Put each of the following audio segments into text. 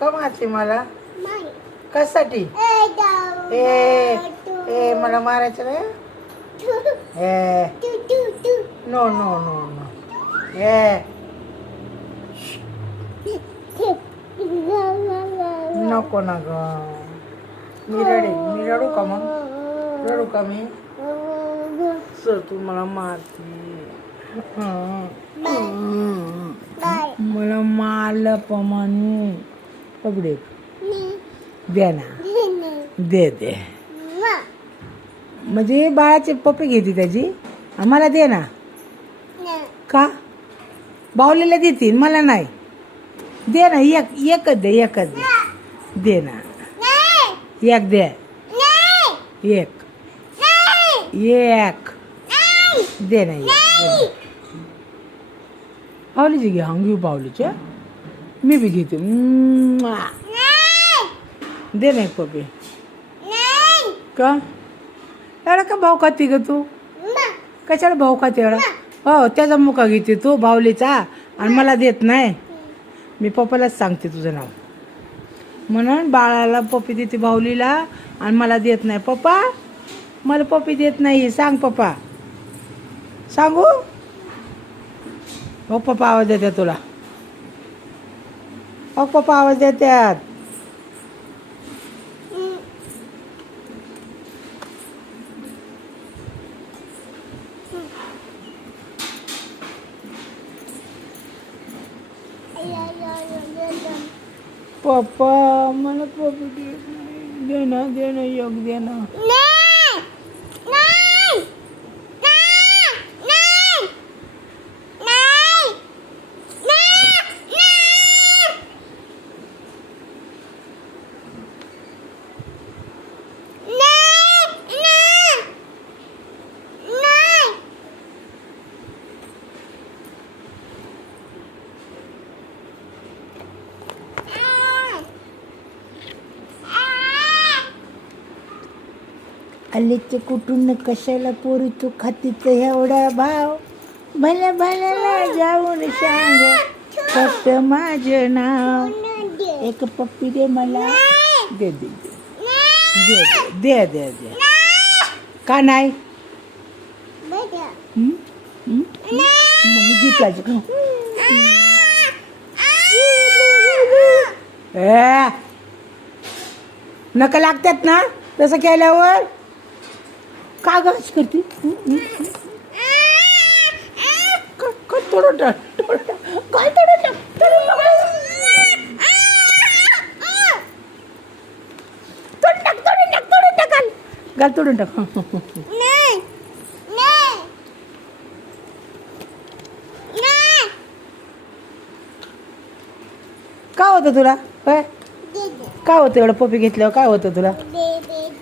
का मारते मला? कशासाठी? ए ए मला मारायचं नाही. ए नो नो नो नो ए नको ना ग. मी रडू का मग? रडू का मी? सर तू मला मारते. मला मारलं पमाने. पकडे दे ना. दे म्हणजे बाळाची पप्पी घेते त्याची. आम्हाला दे ना. का? बावलेला देतील मला नाही. दे ना. एकच दे. दे ना. एक दे. एक दे ना. पावलीची घे. घेऊ पावलीच्या. मी बी घेते. दे ना एक पप्पी. का एवढा का भाऊ खाते ग तू? कशाला भाऊ खाते एवढा? हो त्याचा मुका घेते तू बावलीचा आणि मला देत नाही. मी पप्पालाच सांगते तुझं नाव म्हणून. बाळाला पप्पी देते बावलीला आणि मला देत नाही. पप्पा मला पप्पी देत नाही. सांग पप्पा. सांगू? हो पप्पा आवाज देतात तुला. हो पप्पा आवाज देतात. पप्पा मला पप्पी देत नाही. दे ना योग दे ना. आलेचे कुठून कशाला पोरी तू खातीच एवढा भाव. भल्या भल्याला जाऊन सांग फक्त माझं नाव. एक पप्पी दे मला. दे दे दे दे दे दे. का नाही? नका लागतात ना तसं केल्यावर. का गच करते? तोडून टाक. काय तोडून टाक? गाल तोडून टाक. काय होतं तुला? काय होतं एवढं पप्पी घेतल्यावर? काय होतं तुला?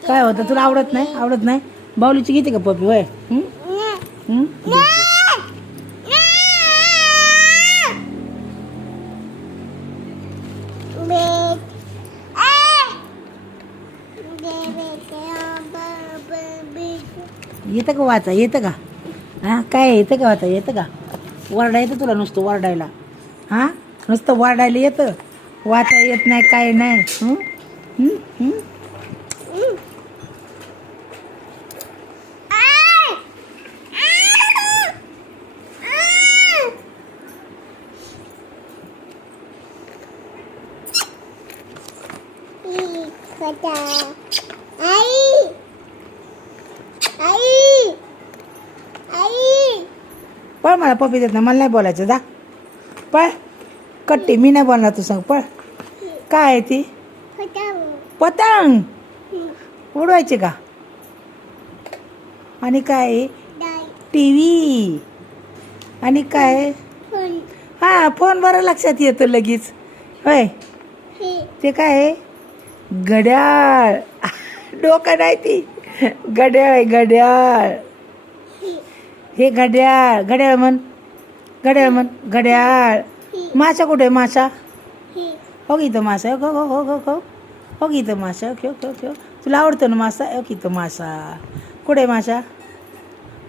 काय होतं तुला? आवडत नाही? बावलीची घेते का पप्पी? होय. येतं का वाचा? येतं का? हां काय येतं का वाचा? येतं का? वरडा येतं तुला? नुसतं वरडायला? हां नुसतं वरडायला येतं? वाचा येत नाही काय नाही? पळ. मला पप्पी देत ना. मला नाही बोलायचं. जा पळ. कट्टी मी नाही बोलणार. तू सांग पळ. काय आहे ती? पतंग उडवायचे का? आणि काय? TV. आणि काय? हा फोन बरं लक्षात येतो लगेच. होय. ते काय? घड्याळ. डोकं नाही ती. घड्याळ. हे घड्याळ म्हण. घड्याळ. मासा कुठे? मासा हो की इथं मासा. हो की इथं मासा. तुला आवडतो ना मासा? हो की इथं मासा. कुठे मासा?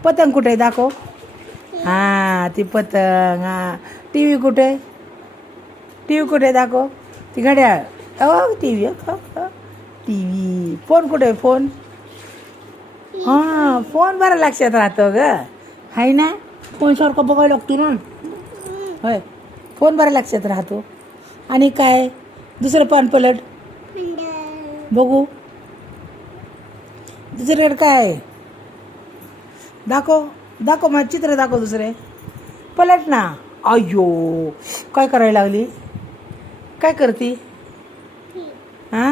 पतंग कुठे? दाखव. हां ती पतंग. हां TV कुठे? दाखव. ती घड्याळ. T V T V. Phone कुठे आहे फोन? हां फोन बरं लक्षात राहतो ग, हाय ना. फोन सारखं बघायला लागतो ना. होय फोन बरं लक्षात राहतो. आणि काय दुसरं पान पलट बघू. दुसरीकडे काय दाखव दाखव, मला चित्र दाखव दुसरे. पलट ना. अय्यो काय करायला लागली? काय करती? हां